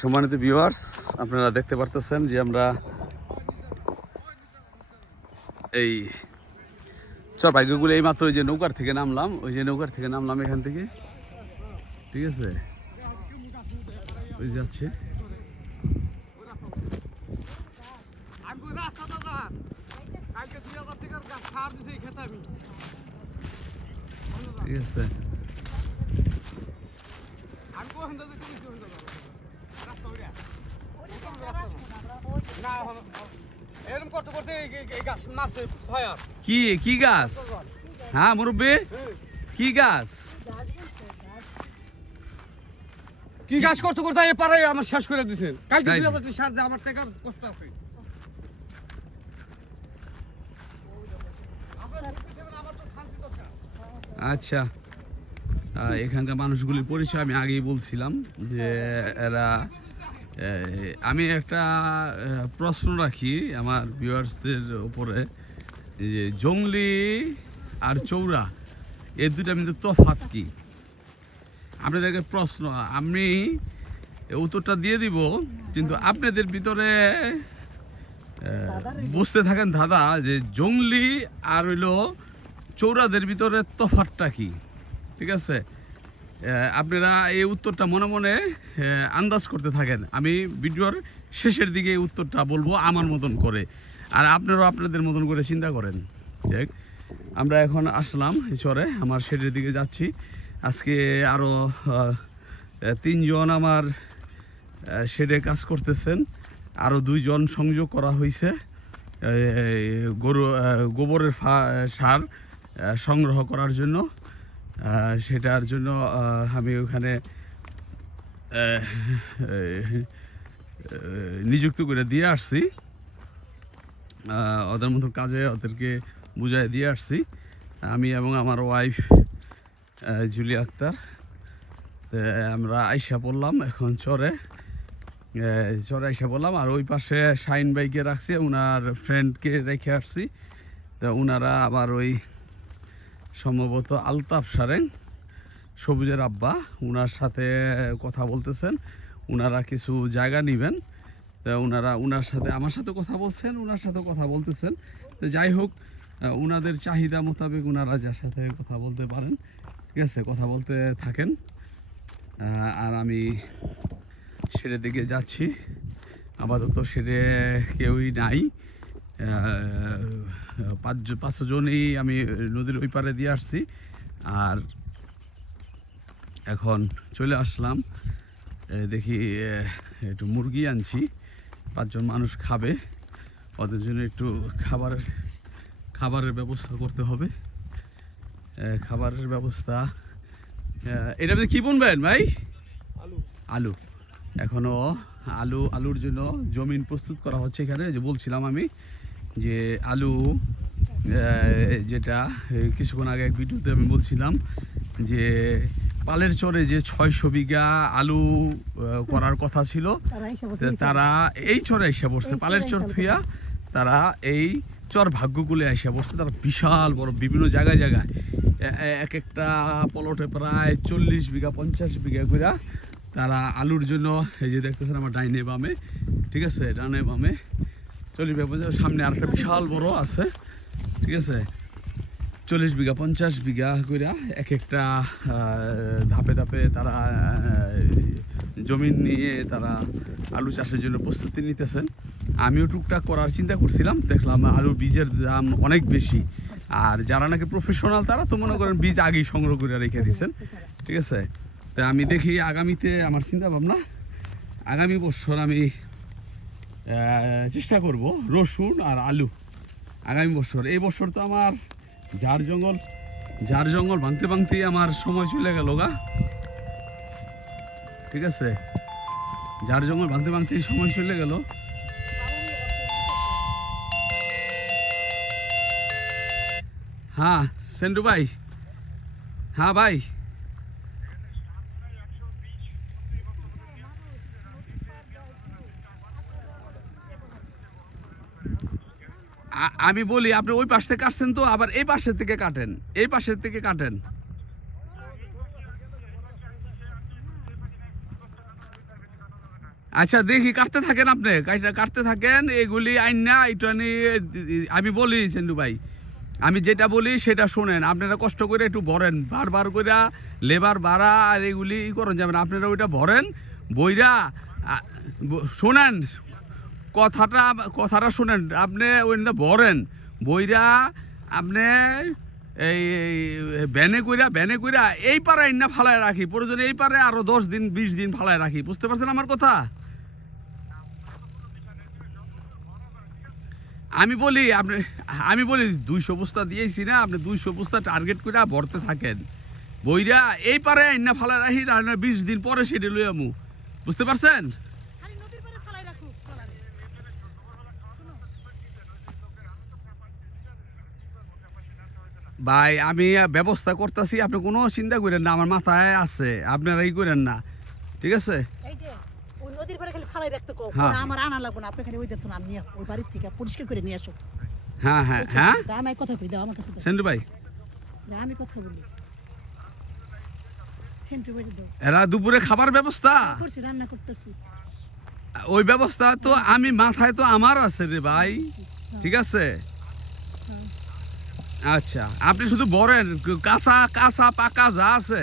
সম্মানিত ভিউয়ার্স, আপনারা দেখতে পারতেছেন যে আমরা এই চরভাগ্যগুলো এই মাত্র ওই যে নৌকার থেকে নামলাম, এখান থেকে। ঠিক আছে, ওই যাচ্ছে। ঠিক আছে, কি গাছ? হ্যাঁ মুরব্বী, কি গাছ? কি গাছ করতে করতে পারে আমার শেষ করে দিয়েছেন। কালকে 2000 সার যে আমার টাকার কষ্ট আছে। আচ্ছা, এখানকার মানুষগুলির পরিচয় আমি আগেই বলছিলাম যে এরা, আমি একটা প্রশ্ন রাখি আমার ভিউয়ার্সদের উপরে, যে জংলি আর চৌরা এই দুটার মধ্যে তফাৎ কি? আপনাদেরকে প্রশ্ন, আমি উত্তরটা দিয়ে দিব, কিন্তু আপনাদের ভিতরে বুঝতে থাকেন দাদা যে জংলি আর হইলো চৌরাদের ভিতরে তফাৎটা কি। ঠিক আছে, আপনারা এই উত্তরটা মনে মনে আন্দাজ করতে থাকেন। আমি ভিডিওর শেষের দিকে এই উত্তরটা বলবো আমার মতন করে, আর আপনারাও আপনাদের মতন করে চিন্তা করেন। ঠিক, আমরা এখন আসলাম এই চরে, আমার শেডের দিকে যাচ্ছি। আজকে আরও 3 জন আমার শেডে কাজ করতেছেন, আরও 2 জন সংযোগ করা হয়েছে গোবরের সার সংগ্রহ করার জন্য। সেটার জন্য আমি ওখানে নিযুক্ত করে দিয়ে আসছি, ওদের মতো কাজে ওদেরকে বুঝাই দিয়ে আসছি, আমি এবং আমার ওয়াইফ জুলি আক্তার। আমরা আইসা পড়লাম এখন চরে আইসা পড়লাম। আর ওই পাশে শাইন বাইকে রাখছি, ওনার ফ্রেন্ডকে রেখে আসছি। তা ওনারা আবার ওই সম্ভবত আলতাফ সারেং, সবুজের আব্বা, ওনার সাথে কথা বলতেছেন। ওনারা কিছু জায়গা নেবেন, তা ওনার সাথে আমার সাথে কথা বলছেন, ওনার সাথে কথা বলতেছেন। তো যাই হোক, ওনাদের চাহিদা মোতাবেক ওনারা যার সাথে কথা বলতে পারেন, ঠিক আছে, কথা বলতে থাকেন। আর আমি সেরের দিকে যাচ্ছি। আপাতত সেরে কেউই নাই, 5 জনই আমি নদীর ওই পারে দিয়ে আসছি। আর এখন চলে আসলাম, দেখি একটু মুরগি আনছি, 5 জন মানুষ খাবে, ওদের জন্য একটু খাবারের ব্যবস্থা করতে হবে। খাবারের ব্যবস্থা, এটা কি বুনবেন ভাই? আলু। এখনো আলুর জন্য জমিন প্রস্তুত করা হচ্ছে এখানে। যে বলছিলাম আমি যে আলু, যেটা কিছুক্ষণ আগে এক ভিডিওতে আমি বলছিলাম যে পালের চরে যে 600 বিঘা আলু করার কথা ছিল, তারা এই চরে এসে বসছে। পালের চর থুইয়া তারা এই চর ভাগ্যগুলো এসে বসছে। তারা বিশাল বড় বিভিন্ন জায়গায় এক একটা পলটে প্রায় 40 বিঘা 50 বিঘা করে তারা আলুর জন্য, এই যে দেখতেছেন আমার ডাইনে বামে, ঠিক আছে, ডানে বামে 40 বিঘা, সামনে আর একটা বিশাল বড় আছে, ঠিক আছে, 40 বিঘা 50 বিঘা করে এক একটা ধাপে ধাপে তারা জমিন নিয়ে তারা আলু চাষের জন্য প্রস্তুতি নিতেছেন। আমিও টুকটাক করার চিন্তা করছিলাম, দেখলাম আলুর বীজের দাম অনেক বেশি। আর যারা নাকি প্রফেশনাল তারা তো মনে করেন বীজ আগেই সংগ্রহ করে রেখে দিচ্ছেন, ঠিক আছে। তো আমি দেখি আগামীতে আমার চিন্তা ভাবনা, আগামী বছর আমি চেষ্টা করব রসুন আর আলু আগামী বছর। এই বছর তো আমার ঝাড় জঙ্গল ভাঙতেই আমার সময় চলে গেল গা, ঠিক আছে, ঝাড় জঙ্গল ভাঙতেই সময় চলে গেল। হ্যাঁ সেন্টু ভাই, হ্যাঁ ভাই, আমি বলি আপনি ওই পাশ থেকে কাটছেন তো, আবার এই পাশের থেকে কাটেন, আচ্ছা দেখি কাটতে থাকেন, আপনি কাটতে থাকেন এগুলি আইন না। এটা নিয়ে আমি বলি সেন্টু ভাই, আমি যেটা বলি সেটা শোনেন। আপনারা কষ্ট করে একটু ভরেন, বারবার করে লেবার ভাড়া আর এগুলি করেন যাবেন। আপনারা ওইটা ভরেন বইরা শোনেন, কথাটা শোনেন। আপনি ওইটা ভরেন বইরা, আপনি এই ব্যানে কইরা এই পারে আইন না ফালায় রাখি, প্রয়োজনে এই পারে আরো 10 দিন 20 দিন ফালায় রাখি। বুঝতে পারছেন আমার কথা? আমি বলি 200 বস্তা দিয়েছি না, আপনি 200 বস্তা টার্গেট করে ভরতে থাকেন বইরা, এই পারে আইনা ফালা রাখি, 20 দিন পরে সেটা লই আমু। বুঝতে পারছেন? ভাই আমি ব্যবস্থা করতেছি, আপনি কোনো চিন্তা করেন না, আমার মাথায় আছে, আপনারা ই করেন না, ঠিক আছে? এই যে ওই নদীর পাড়ে খালি ফালাই রাখতে কও, হ্যাঁ। আমার আনা লাগবে না, আপনি খালি ওই দেখুন আমি ওই বাড়ির থেকে পরিষ্কার করে নিয়ে আসো। হ্যাঁ হ্যাঁ হ্যাঁ আমি কথা কই দাও আমার কাছে দাও। সেন্টু ভাই, আমি কথা বলি সেন্টু বাড়ি দাও। এরা দুপুরে খাবার ব্যবস্থা, করছি রান্না করতেছি। ওই ব্যবস্থা তো আমি মাথায় তো আমার আছে রে ভাই, ঠিক আছে? আচ্ছা আপনি শুধু বলেন কাঁচা পাকা যা আছে।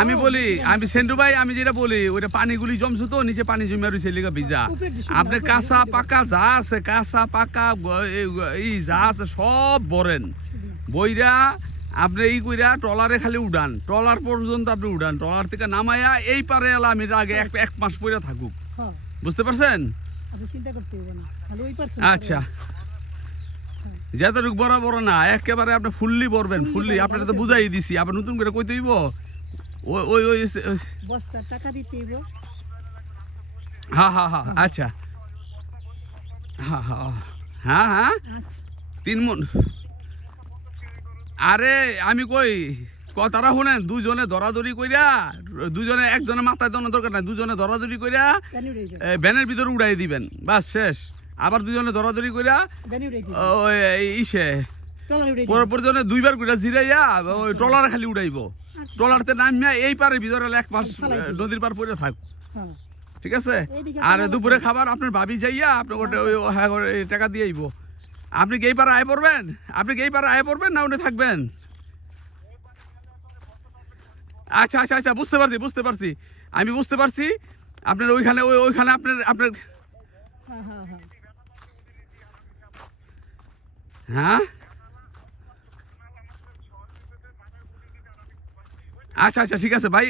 আমি বলি, আমি সেন্টু ভাই, আমি যেটা বলি ওইটা পানিগুলি জমছে তো নিচে, পানি জমে রয়েছে লিগা ভিজা। আপনি কাঁচা পাকা যা আছে, কাঁচা পাকা এই যা আছে সব বরেন বইরা, আপনি এই কইরা ট্রলারে খালি উড়ান, ট্রলার পর্যন্ত আপনি উড়ান, ট্রলার থেকে নামাইয়া এই পারে এলা আমি আগে 1 মাস পরে থাকুক। বুঝতে পারছেন? আপনি চিন্তা করতে হবে না, খালি ওই পারে। আচ্ছা যতটুকু বড় না একেবারে আপনি ফুললি বলবেন, ফুললি আপনারা তো বুঝাই দিছি, আবার নতুন করে কইতে হইব। ওই ওই বস্তার টাকা দিতে হইব। হ্যাঁ হ্যাঁ হ্যাঁ আচ্ছা হ্যাঁ হ্যাঁ হ্যাঁ হ্যাঁ 3 মণ। আরে আমি কই কথাটা শুনেন, দুজনে দরাদরি কইরা, দুজনে একজনে মাথায় দেওয়ার দরকার নাই, দুজনে দরাদরি কইরা ব্যানের ভিতরে উড়াই দিবেন, বাস শেষ। আবার দুজনে দরাদরি কইরা ওই ইসে পরজনে 2 বার কইরা জিরাইয়া ওই ট্রলার খালি উড়াইবো, ট্রলারতে নামিয়া এই পারে ভিতরে 1 মাস নদীর পার পড়ে থাক, ঠিক আছে? আর দুপুরে খাবার আপনার ভাবি যাইয়া আপনার ওই টাকা দিয়ে আইব। আপনি কি এই পারে আয় পড়বেন? আপনি কি এই পারে আয় পড়বেন না উনি থাকবেন? আচ্ছা আচ্ছা আচ্ছা বুঝতে পারছি আমি বুঝতে পারছি। আপনার ওইখানে ওইখানে আপনার হ্যাঁ আচ্ছা আচ্ছা ঠিক আছে ভাই,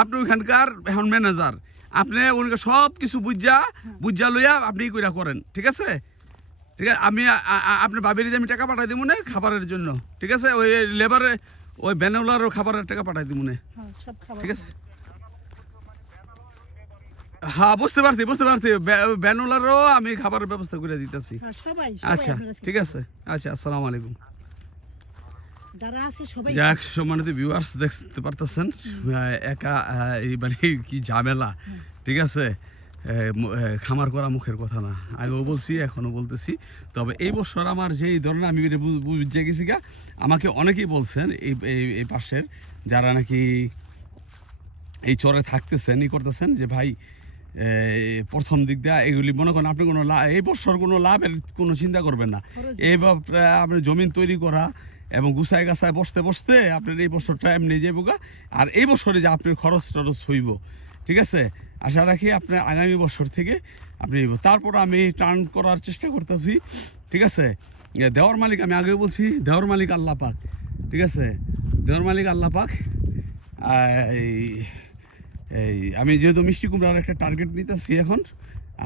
আপনি ওইখানকার এখন ম্যানেজার, আপনি ওনাকে সব কিছু বুঝা লইয়া আপনি কইরা করেন, ঠিক আছে? ঠিক আছে, আমি আপনার বাবির আমি টাকা পাঠাই দিব না খাবারের জন্য, ঠিক আছে? ওই লেবারে ওই ব্যানোলারও খাবারের টাকা পাঠাই দিব না, ঠিক আছে? হ্যাঁ বুঝতে পারছি ব্যানোলারও আমি খাবারের ব্যবস্থা করে দিতেছি। আচ্ছা ঠিক আছে, আচ্ছা আসসালামু আলাইকুম। যাক সম্মানিত ভিউয়ার্স, দেখতে পারতেছেন একা এই মানে কি ঝামেলা, ঠিক আছে? খামার করা মুখের কথা না, আগেও বলছি এখনও বলতেছি। তবে এই বছর আমার যেই ধরনের আমি বুঝে গেছি গা, আমাকে অনেকেই বলছেন এই পাশের যারা নাকি এই চরে থাকতেছেন ই করতেছেন যে ভাই প্রথম দিক দিয়ে এগুলি মনে করেন আপনি কোনো এই বছর কোনো লাভের কোনো চিন্তা করবেন না। এইবার আপনার জমিন তৈরি করা এবং গুছায় গাছায় বসতে আপনার এই বছরটা এমনি যাইব গা। আর এই বছরে যে আপনার খরচ টরচ হইব, ঠিক আছে? আশা রাখি আপনার আগামী বছর থেকে আপনি তারপর আমি টার্ন করার চেষ্টা করতেছি, ঠিক আছে? দেওয়ার মালিক আমি আগেও বলছি, দেওয়ার মালিক আল্লাহ পাক, ঠিক আছে? দেওয়ার মালিক আল্লাহ পাক। এই আমি যেহেতু মিষ্টি কুমড়ার একটা টার্গেট নিতেছি এখন,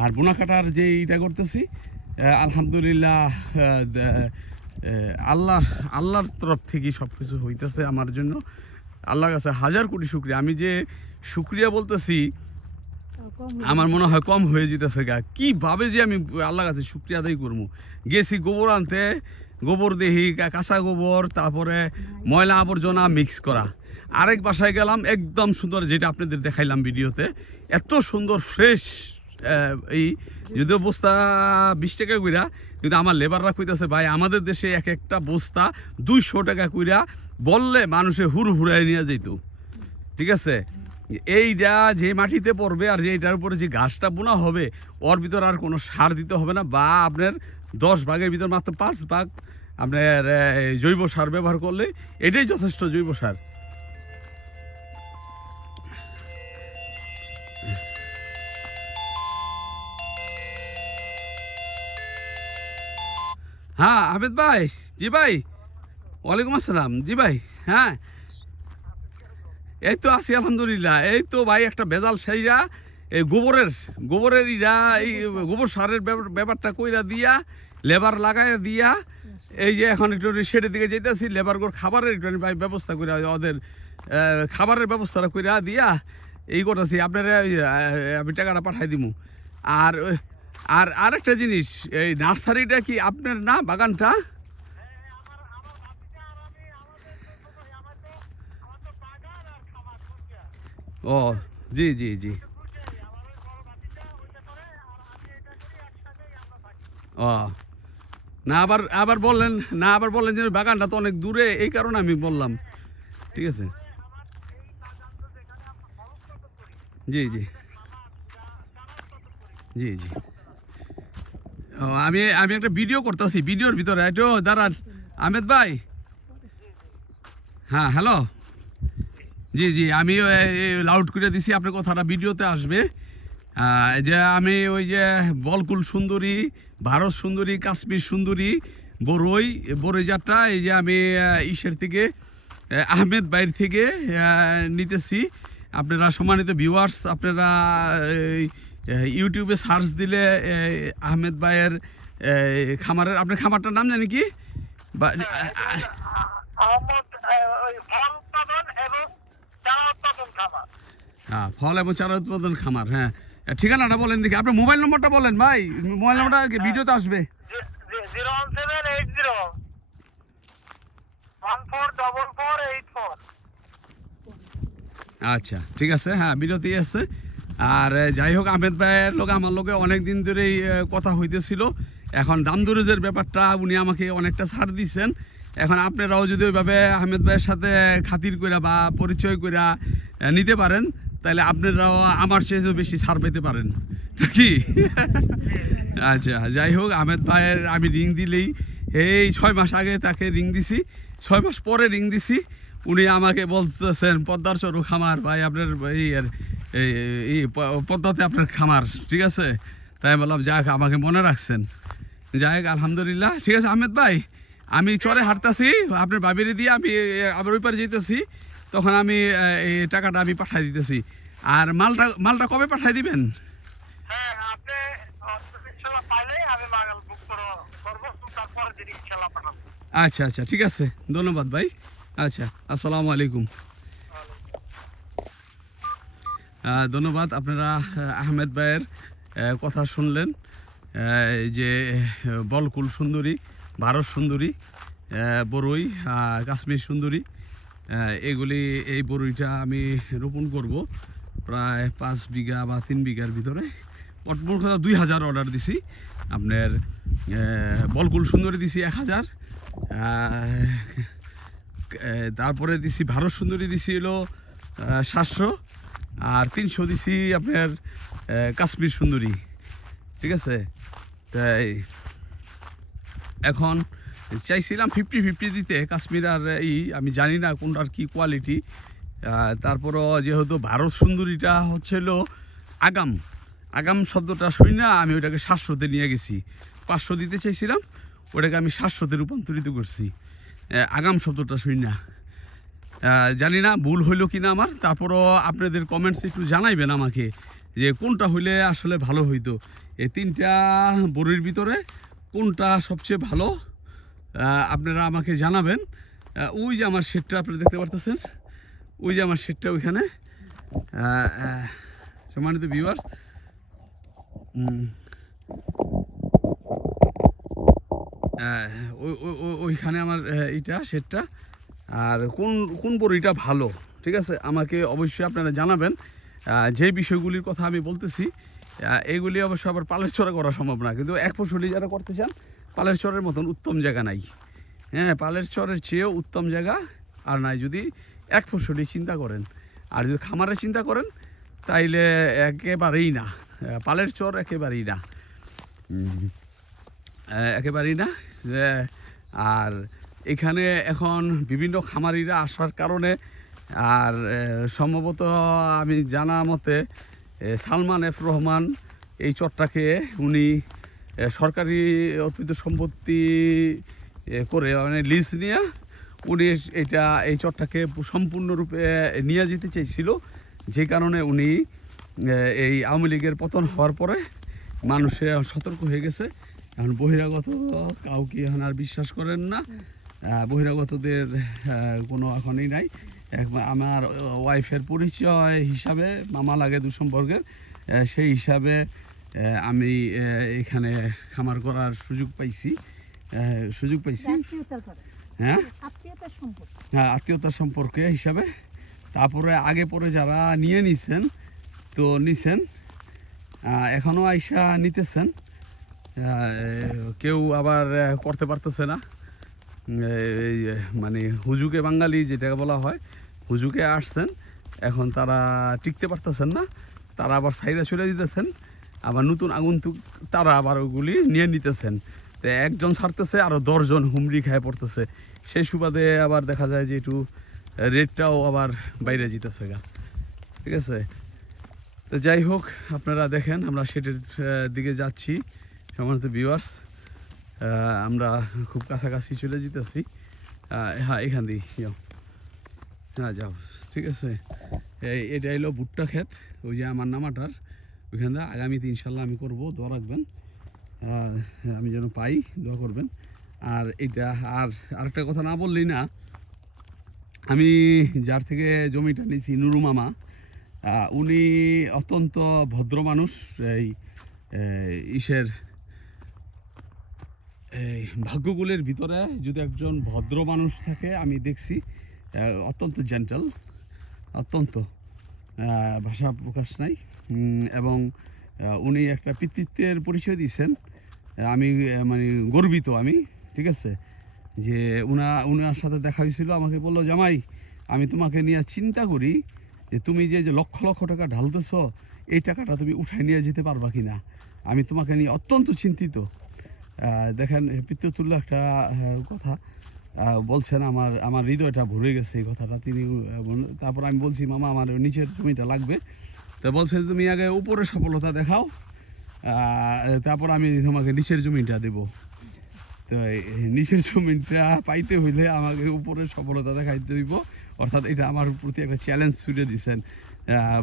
আর বোনা কাটার যে এইটা করতেছি, আলহামদুলিল্লাহ আল্লাহর তরফ থেকেই সব কিছু হইতেছে আমার জন্য। আল্লাহর কাছে হাজার কোটি শুকরিয়া। আমি যে শুকরিয়া বলতেছি আমার মনে হয় কম হয়ে যেতেছে গা, কীভাবে যে আমি আল্লাহর কাছে শুকরিয়া আদায় করবো। গেছি গোবর আনতে, গোবর দেহি কাঁচা গোবর, তারপরে ময়লা আবর্জনা মিক্স করা। আরেক বাসায় গেলাম একদম সুন্দর, যেটা আপনাদের দেখাইলাম ভিডিওতে, এত সুন্দর ফ্রেশ। এই যদিও বস্তা 20 টাকা কইরা, কিন্তু আমার লেবাররা কইতেছে ভাই আমাদের দেশে এক একটা বস্তা 200 টাকা কইরা বললে মানুষে হুড়াই নিয়ে যেত, ঠিক আছে, এইটা যে মাটিতে পড়বে আর যে এটার উপরে যে ঘাসটা বোনা হবে ওর ভিতর আর কোনো সার দিতে হবে না, বা আপনার 10 ভাগের ভিতর মাত্র 5 ভাগ আপনার জৈব সার ব্যবহার করলে এটাই যথেষ্ট জৈব সার। হ্যাঁ আহমেদ ভাই, জি ভাই, ওয়ালাইকুম আসসালাম, জি ভাই। হ্যাঁ এই তো আছি আলহামদুলিল্লাহ। এই তো ভাই একটা ভেজাল সাইরা এই গোবরের ইরা এই গোবর সারের ব্যাপারটা কইরা দিয়া লেবার লাগাইয়া দিয়া এই যে এখন একটু শেডের দিকে যেতেছি, লেবারগুলোর খাবারের একটু ব্যবস্থা করে ওদের খাবারের ব্যবস্থাটা কইরা দিয়া এই করতেছি। আপনারা আমি টাকাটা পাঠাই দিব। আর আর আরেকটা জিনিস, এই নার্সারিটা কি আপনার না, বাগানটা? ও জি জি জি। ও না, আবার বললেন যে বাগানটা তো অনেক দূরে, এই কারণে আমি বললাম। ঠিক আছে, জি জি জি জি। ও আমি একটা ভিডিও করতেছি, ভিডিওর ভিতরে একটু দাঁড়ান আহমেদ ভাই। হ্যাঁ হ্যালো, জি জি, আমি লাউড করে দিছি, আপনার কথাটা ভিডিওতে আসবে। যে আমি ওই যে বলকুল সুন্দরী, ভারত সুন্দরী, কাশ্মীর সুন্দরী, বড়ই যাত্রা, এই যে আমি ইসের থেকে আহমেদ ভাইয়ের থেকে নিতেছি। আপনারা সম্মানিত ভিউয়ার্স, আপনারা ইউটিউবে সার্চ দিলে আহমেদ ভাইয়ের খামারের, আপনার খামারটার নাম জানি কি? বা হ্যাঁ, ফল এবং চারা উৎপাদন খামার। হ্যাঁ, ঠিকানাটা বলেন দেখি, আপনার মোবাইল নম্বরটা বলেন ভাই, মোবাইল নম্বরটা ভিডিওতে আসবে। 01780144484। আচ্ছা ঠিক আছে, হ্যাঁ ভিডিওতেই আছে। আর যাই হোক, আহমেদ ভাইয়ের লোক আমার লোকে অনেক দিন ধরেই কথা হইতেছিল। এখন দাম দরজের ব্যাপারটা উনি আমাকে অনেকটা ছাড় দিচ্ছেন। এখন আপনারাও যদি ওইভাবে আহমেদ ভাইয়ের সাথে খাতির কইরা বা পরিচয় কইরা নিতে পারেন, তাহলে আপনারাও আমার চেয়ে বেশি ছাড় পেতে পারেন, কি? আচ্ছা যাই হোক, আহমেদ ভাইয়ের আমি রিং দিলেই, এই 6 মাস আগে তাকে রিং দিছি, 6 মাস পরে রিং দিছি, উনি আমাকে বলতেছেন পদ্মার চরু খামার ভাই, আপনার এই পদ্মাতে আপনার খামার, ঠিক আছে? তাই বললাম যাক, আমাকে মনে রাখছেন, যাই হোক আলহামদুলিল্লাহ। ঠিক আছে আহমেদ ভাই, আমি চরে হাঁটতেছি, আপনার বাবিরে দিয়ে আমি আবার ওই পারে যেতেছি, তখন আমি এই টাকাটা আমি পাঠাই দিতেছি। আর মালটা কবে পাঠাই দিবেন? হ্যাঁ, আপনি ইনশাআল্লাহ পাইলে আমি মাল বুক করবো, তারপরে দিন ইনশাআল্লাহ পাঠাবো। আচ্ছা আচ্ছা ঠিক আছে, ধন্যবাদ ভাই। আচ্ছা, আসসালামু আলাইকুম। ধন্যবাদ। আপনারা আহমেদ ভাইয়ের কথা শুনলেন, যে বলকুল সুন্দরী, ভারত সুন্দরী, বড়ই, কাশ্মীর সুন্দরী, এই বড়ইটা আমি রোপণ করব প্রায় 5 বিঘা বা 3 বিঘার ভিতরে। মোট কথা 2000 অর্ডার দিছি। আপনার বলকুল সুন্দরী দিছি 1000, তারপরে দিছি ভারত সুন্দরী দিছি হলো 700, আর 300 দিছি আপনার কাশ্মীর সুন্দরী, ঠিক আছে? তাই এখন চাইছিলাম 50-50 দিতে, কাশ্মীর আর আমি জানি না কোনটার কি কোয়ালিটি। তারপরও যেহেতু ভারত সুন্দরীটা হচ্ছিল আগাম শব্দটা শুনি না, আমি ওইটাকে 700-তে নিয়ে গেছি। 500 দিতে চাইছিলাম, ওটাকে আমি 700-তে রূপান্তরিত করছি, আগাম শব্দটা শুনি না। জানি না ভুল হইল কি না আমার। তারপরও আপনাদের কমেন্টস একটু জানাইবেন আমাকে যে কোনটা হইলে আসলে ভালো হইতো। এই 3টা বড়ির ভিতরে কোনটা সবচেয়ে ভালো আপনারা আমাকে জানাবেন। ওই যে আমার শেডটা আপনারা দেখতে পারতেছেন, ওই যে আমার শেডটা ওইখানে, সম্মানিত ভিউয়ার্স, ওইখানে আমার এইটা শেডটা। আর কোন বড়িটা ভালো, ঠিক আছে, আমাকে অবশ্যই আপনারা জানাবেন। যে বিষয়গুলির কথা আমি বলতেছি, এইগুলি অবশ্য আবার পালের চরে করা সম্ভব না, কিন্তু এক ফসলি যারা করতে চান, পালের চরের মতন উত্তম জায়গা নাই। হ্যাঁ, পালের চরের চেয়েও উত্তম জায়গা আর নাই যদি এক ফসলি চিন্তা করেন। আর যদি খামারের চিন্তা করেন তাইলে একেবারেই না, পালের চর একেবারেই না, একেবারেই না। আর এখানে এখন বিভিন্ন খামারিরা আসার কারণে আর সম্ভবত আমি জানা মতে সালমান এফ রহমান এই চরটাকে উনি সরকারি অর্পিত সম্পত্তি করে মানে লিজ নিয়ে উনি এই চরটাকে সম্পূর্ণরূপে নিয়ে যেতে চাইছিল, যে কারণে উনি এই আওয়ামী লীগের পতন হওয়ার পরে মানুষে সতর্ক হয়ে গেছে। এখন বহিরাগত কাউকে এখন আর বিশ্বাস করেন না, বহিরাগতদের কোনো এখনই নাই। আমার ওয়াইফের পরিচয় হিসাবে মামা লাগে দু সম্পর্কের, সেই হিসাবে আমি এখানে খামার করার সুযোগ পাইছি। হ্যাঁ হ্যাঁ, আত্মীয়তার সম্পর্কে হিসাবে। তারপরে আগে পরে যারা নিয়ে নিছেন তো নিছেন, এখনও আইসা নিতেছেন, কেউ আবার করতে পারতেছে না। এই মানে হুজুকে বাঙালি যেটাকে বলা হয়, হুজুকে আসছেন, এখন তারা টিকতে পারতেছেন না, তারা আবার সাইডে চলে দিতেছেন, আবার নতুন আগন্তুক তারা আবার ওগুলি নিয়ে নিতেছেন। তো একজন ছাড়তেছে আরও 10 জন হুমড়ি খায় পড়তেছে, সেই সুবাদে আবার দেখা যায় যে একটু রেটটাও আবার বাইরে যেতেছে গা, ঠিক আছে। তো যাই হোক, আপনারা দেখেন আমরা সেটার দিকে যাচ্ছি। সম্মানিত ভিউয়ার্স, আমরা খুব কাছাকাছি চলে যেতেছি। হ্যাঁ, এখান দিয়ে হ্যাঁ যাও, ঠিক আছে। এটা হলো ভুট্টা ক্ষেত, ওই যে আমার নামাটার ওইখান থেকে আগামীতে ইনশাল্লাহ আমি করবো, দোয়া রাখবেন, আমি যেন পাই, দোয়া করবেন। আর এটা আরেকটা কথা না বললেই না, আমি যার থেকে জমিটা নিয়েছি নুরু মামা, উনি অত্যন্ত ভদ্র মানুষ। এই ভাগ্যকুলের ভিতরে যদি একজন ভদ্র মানুষ থাকে আমি দেখছি, অত্যন্ত জেন্টাল, অত্যন্ত ভাষা প্রকাশ নাই। এবং উনি একটা পিতৃত্বের পরিচয় দিয়েছেন, আমি মানে গর্বিত আমি, ঠিক আছে। যে উনার সাথে দেখা হয়েছিল, আমাকে বললো, জামাই আমি তোমাকে নিয়ে চিন্তা করি যে তুমি যে লক্ষ লক্ষ টাকা ঢালতেছ, এই টাকাটা তুমি উঠায় নিয়ে যেতে পারবা কি না, আমি তোমাকে নিয়ে অত্যন্ত চিন্তিত। দেখেন পিতৃতুল্য একটা কথা বলছেন, আমার হৃদয়টা ভরে গেছে এই কথাটা। তিনি তারপর আমি বলছি, মামা আমার নিচের জমিটা লাগবে। তো বলছে তুমি আগে উপরে সফলতা দেখাও, তারপর আমি তোমাকে নিচের জমিটা দেব। তো নিচের জমিটা পাইতে হইলে আমাকে উপরে সফলতা দেখাইতে হইব, অর্থাৎ এটা আমার প্রতি একটা চ্যালেঞ্জ ছুড়ে দিয়েছেন,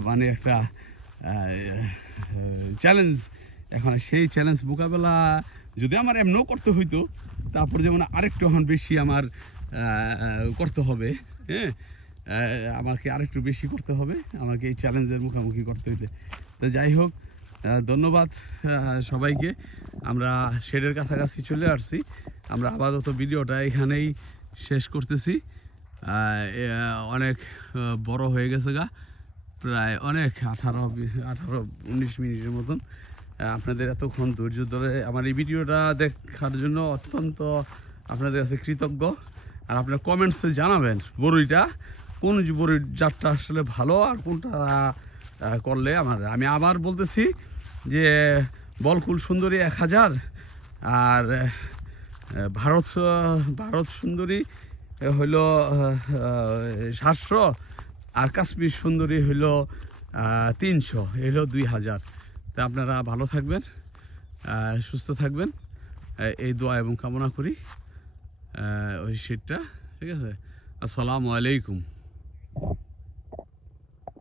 মানে একটা চ্যালেঞ্জ। এখন সেই চ্যালেঞ্জ মোকাবেলা যদি আমার এমনও করতে হইতো, তারপর যেমন আরেকটু এখন বেশি আমার করতে হবে, হ্যাঁ, আমাকে আরেকটু বেশি করতে হবে আমাকে এই চ্যালেঞ্জের মুখোমুখি করতে হইলে। তো যাই হোক, ধন্যবাদ সবাইকে। আমরা শেডের কাছাকাছি চলে আসছি, আমরা আপাতত ভিডিওটা এখানেই শেষ করতেছি। অনেক বড় হয়ে গেছে গা, প্রায় অনেক 18-19 মিনিটের মতন। আপনাদের এতক্ষণ ধৈর্য ধরে আমার এই ভিডিওটা দেখার জন্য অত্যন্ত আপনাদের কাছে কৃতজ্ঞ। আর আপনার কমেন্টসে জানাবেন বড়ইটা কোন বড়ির জাতটা আসলে ভালো, আর কোনটা করলে আমি আবার বলতেছি যে বলকুল সুন্দরী 1000, আর ভারত সুন্দরী হইল 700, আর কাশ্মীর সুন্দরী হইল 300, হইল 2000। তা আপনারা ভালো থাকবেন, সুস্থ থাকবেন, এই দোয়া এবং কামনা করি ওই শীতটা, ঠিক আছে। আসসালামু আলাইকুম।